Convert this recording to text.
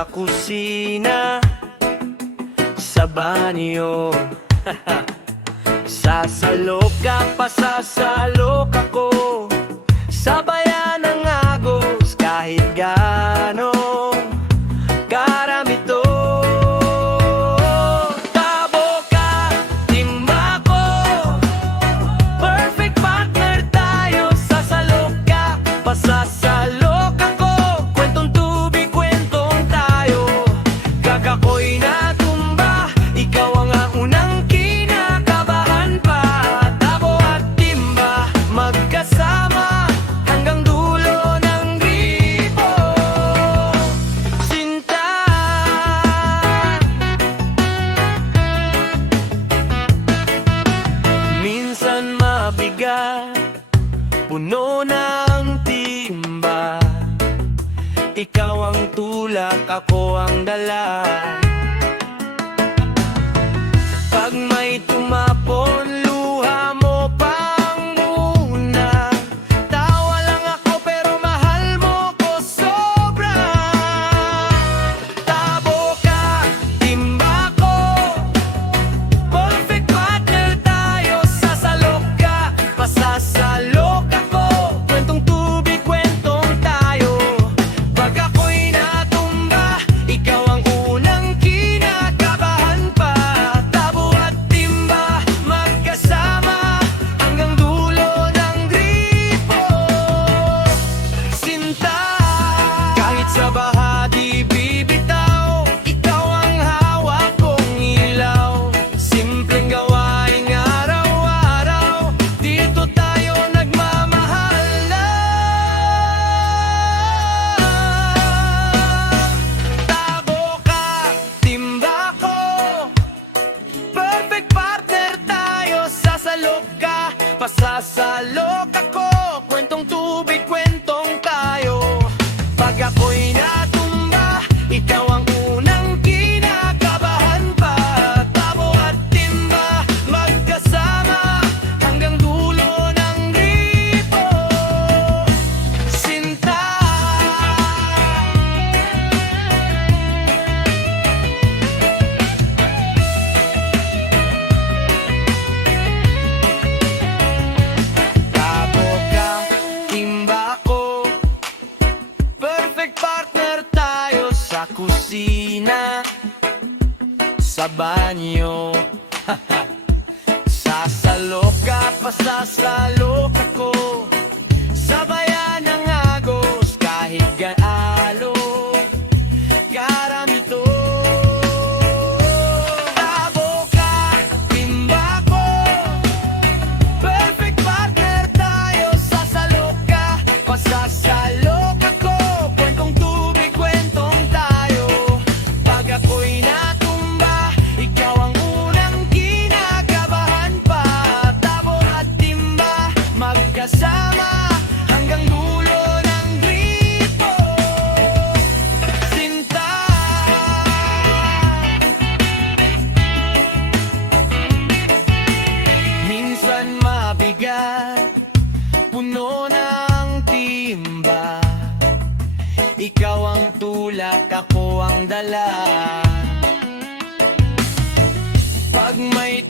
sa kusina, sa banyo. Sasalok ka pa, sasalok ako, sabayan ng agos kahit gaano karami to. Tabo ka, timba ko, perfect partner tayo. Sasalok ka pa, sasalok ako, kwentong tubig, kwentong tayo. Kakakoy na tumba, ikaw ang unang kinakabahan pa. Tabo at timba, magkasama hanggang dulo ng gripo. Sinta, minsan mabigat, puno ng timba. Ikaw ang tulak, ako ang dala. Pag may tumapon, luha mo pang muna. Tawa lang ako pero mahal mo ko sobra. Tabo ka, timba ko, perfect partner tayo. Sasalok ka, pasasalok ako, kwentong tubig, kwentong tayo. Pag ako'y natumba, ikaw ang unang kinakabahan pa. Tabo at timba, magkasama hanggang dulo ng gripo. Sinta, kahit sa baha di bibitaw, ikaw ang hawak kong ilaw. Simpleng gawaing araw-araw, dito tayo nagmamahal na. Tabo ka, timba ko, perfect partner tayo. Sasalok ka, pasasalok ako, kwentong tubig, kwentong tayo. Pag ako'y natumba, ikaw ang unang kinakabahan pa. Tabo at timba, magkasama hanggang dulo ng gripo. Sinta, tabo ka, timba ko, perfect partner tayo. Sa kusina, sa banyo. Sasalok ka pa, sasalok ako, sabayan ng agos kahit gaano karami to. Tabo ka, timba ko, perfect partner tayo. Sasalok ka, pasasalok ako, kwentong tubig, kwentong tayo. Pag ako'y natumba, ikaw ang unang kinakabahan pa. Tabo at timba, magkasama hanggang dulo ng gripo. Sinta, minsan mabigat, puno ng timba. Ikaw ang tulak, ako ang dala. Pag may